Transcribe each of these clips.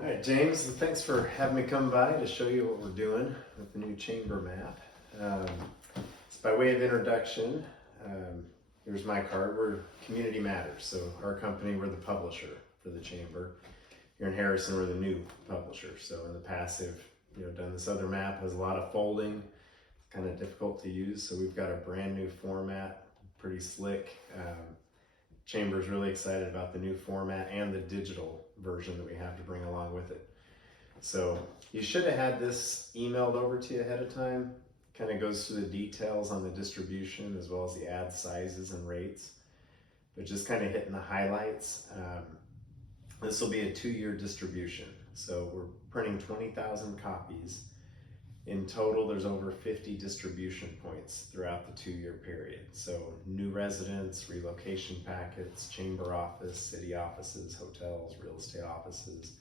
All right, James, thanks for having me come by to show you what we're doing with the new chamber map. It's by way of introduction. Here's my card. We're Community Matters, so our company, we're the publisher for the chamber. Here in Harrison, we're the new publisher. So in the past, they've done this other map, has a lot of folding, kind of difficult to use. So we've got a brand new format, pretty slick. Chamber's really excited about the new format and the digital version that we have to bring along with it. So you should have had this emailed over to you ahead of time. Kind of goes through the details on the distribution as well as the ad sizes and rates, but just kind of hitting the highlights. This will be a 2-year distribution. So we're printing 20,000 copies. In total, there's over 50 distribution points throughout the 2-year period. So new residents, relocation packets, chamber office, city offices, hotels, real estate offices.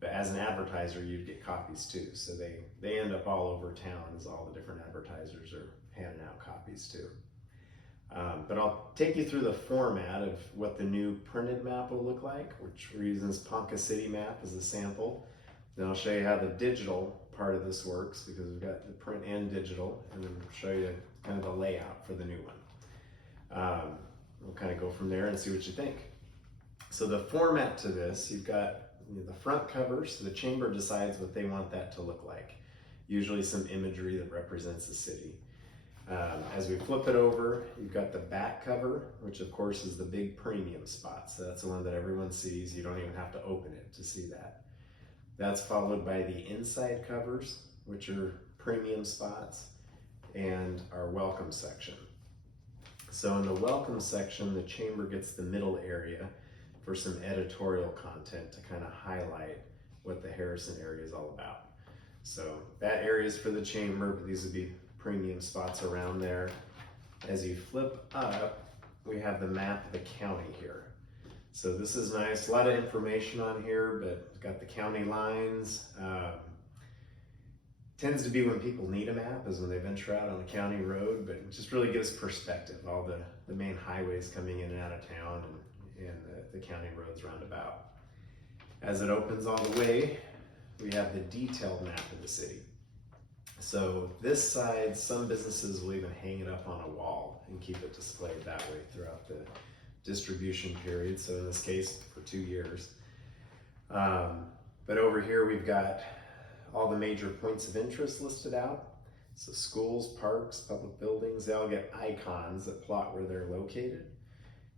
But as an advertiser, you'd get copies too. So they end up all over town as all the different advertisers are handing out copies too. But I'll take you through the format of what the new printed map will look like, which we're using this Ponca City map as a sample. Then I'll show you how the digital part of this works, because we've got the print and digital, and then we'll show you kind of the layout for the new one. We'll kind of go from there and see what you think. So the format to this, you've got the front cover, so the chamber decides what they want that to look like. Usually some imagery that represents the city. As we flip it over, you've got the back cover, which of course is the big premium spot. So that's the one that everyone sees. You don't even have to open it to see that. That's followed by the inside covers, which are premium spots, and our welcome section. So in the welcome section, the chamber gets the middle area for some editorial content to kind of highlight what the Harrison area is all about. So that area is for the chamber, but these would be premium spots around there. As you flip up, we have the map of the county here. So this is nice, a lot of information on here, but it's got the county lines. Tends to be when people need a map is when they venture out on a county road, but it just really gives perspective, all the main highways coming in and out of town and the county roads roundabout. As it opens all the way, we have the detailed map of the city. So this side, some businesses will even hang it up on a wall and keep it displayed that way throughout the distribution period, so in this case for 2 years. But over here we've got all the major points of interest listed out. So schools, parks, public buildings, they all get icons that plot where they're located.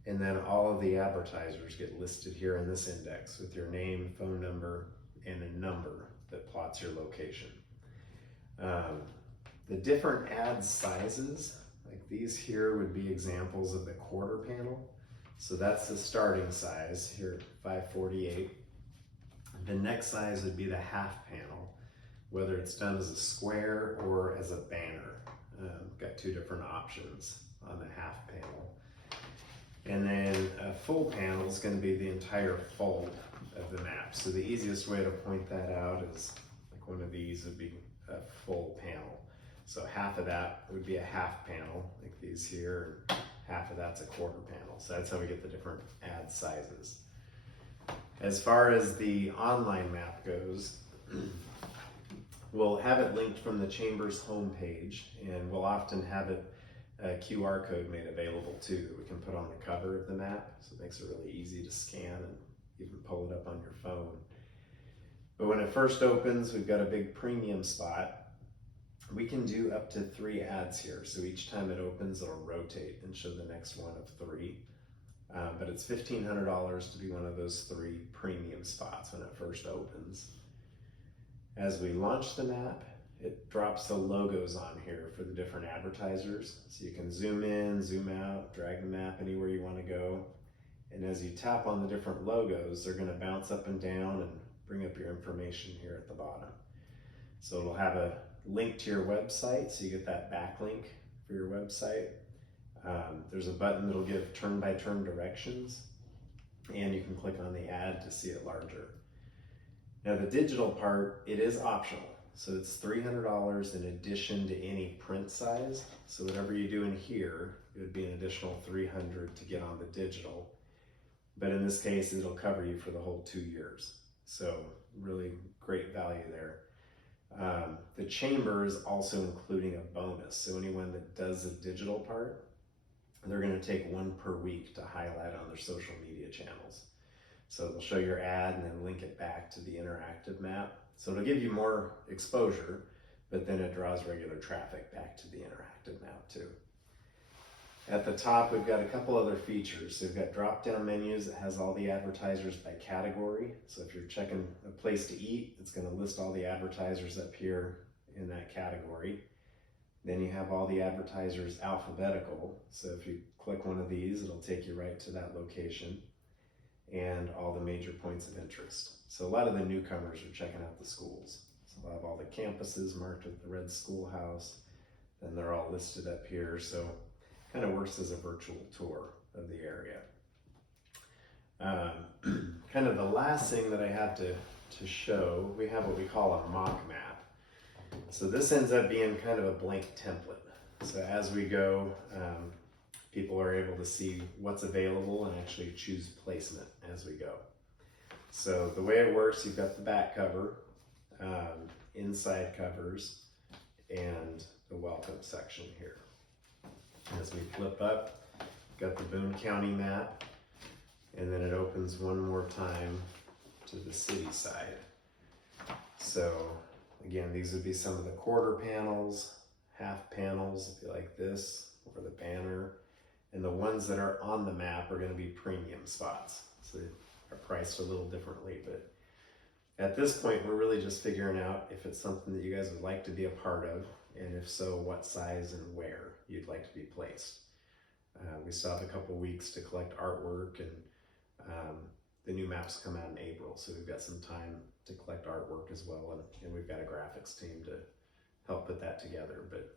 And then all of the advertisers get listed here in this index with your name, phone number, and a number that plots your location. The different ad sizes, like these here would be examples of the quarter panel. So that's the starting size here at 548. The next size would be the half panel, whether it's done as a square or as a banner. Got 2 different options on the half panel. And then a full panel is going to be the entire fold of the map. So the easiest way to point that out is like one of these would be a full panel. So half of that would be a half panel, like these here, and half of that's a quarter panel. So that's how we get the different ad sizes. As far as the online map goes, we'll have it linked from the chamber's homepage, and we'll often have it a QR code made available too that we can put on the cover of the map. So it makes it really easy to scan and even pull it up on your phone. But when it first opens, we've got a big premium spot. We can do up to 3 ads here. So each time it opens, it'll rotate and show the next one of 3. But it's $1,500 to be one of those 3 premium spots when it first opens. As we launch the map, it drops the logos on here for the different advertisers. So you can zoom in, zoom out, drag the map anywhere you want to go. And as you tap on the different logos, they're going to bounce up and down and bring up your information here at the bottom. So it'll have a link to your website, so you get that backlink for your website. There's a button that'll give turn-by-turn directions, and you can click on the ad to see it larger. Now the digital part, it is optional. So it's $300 in addition to any print size. So whatever you do in here, it would be an additional $300 to get on the digital. But in this case, it'll cover you for the whole 2 years. So really great value there. The chamber is also including a bonus. So anyone that does the digital part, they're going to take one per week to highlight on their social media channels. So they'll show your ad and then link it back to the interactive map. So it'll give you more exposure, but then it draws regular traffic back to the interactive map too. At the top, we've got a couple other features. So we've got drop-down menus that has all the advertisers by category. So if you're checking a place to eat, it's going to list all the advertisers up here in that category. Then you have all the advertisers alphabetical. So if you click one of these, it'll take you right to that location and all the major points of interest. So a lot of the newcomers are checking out the schools. So they'll have all the campuses marked with the red schoolhouse. Then they're all listed up here. So kind of works as a virtual tour of the area. Kind of the last thing that I have to show, we have what we call a mock map. So this ends up being kind of a blank template. So as we go, people are able to see what's available and actually choose placement as we go. So the way it works, you've got the back cover, inside covers, and the welcome section here. As we flip up, got the Boone County map, and then it opens one more time to the city side. So again, these would be some of the quarter panels, half panels if you like this, or the banner. And the ones that are on the map are going to be premium spots. So they are priced a little differently, but at this point, we're really just figuring out if it's something that you guys would like to be a part of, and if so, what size and where you'd like to be placed. We still have a couple weeks to collect artwork, and the new maps come out in April, so we've got some time to collect artwork as well, and we've got a graphics team to help put that together. But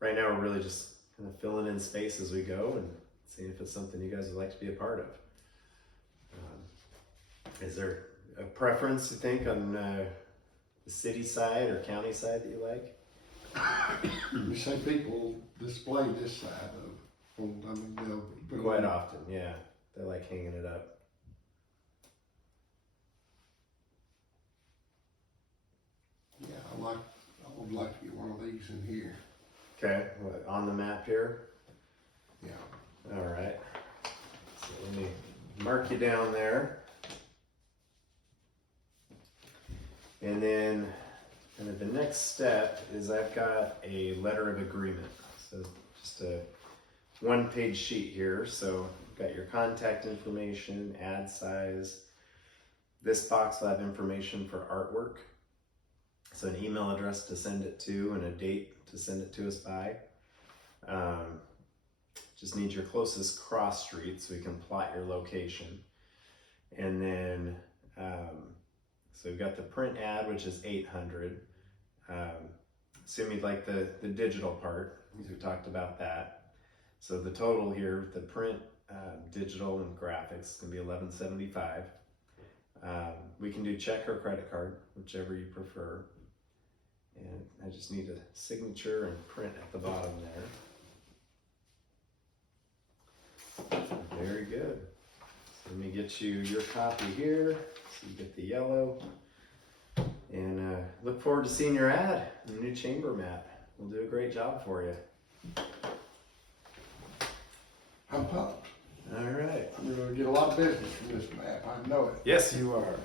right now, we're really just kind of filling in space as we go and seeing if it's something you guys would like to be a part of. Is there a preference, you think, on the city side or county side that you like? You say people display this side of, I mean, they'll put it Quite on- often, yeah. They like hanging it up. Yeah, I would like to get one of these in here. Okay, what, on the map here? Yeah. All right. So let me mark you down there. And then kind of the next step is I've got a letter of agreement. So just a one-page sheet here. So you've got your contact information, ad size. This box will have information for artwork. So an email address to send it to and a date to send it to us by. Just need your closest cross street so we can plot your location. And then, so we've got the print ad, which is 800. Assume you'd like the digital part, because we talked about that. So the total here, the print, digital, and graphics is going to be $11.75. We can do check or credit card, whichever you prefer. And I just need a signature and print at the bottom there. Very good. So let me get you your copy here, so you get the yellow. And look forward to seeing your ad, the new chamber map. We'll do a great job for you. I'm pumped. All right. We're gonna get a lot of business from this map, I know it. Yes, you are.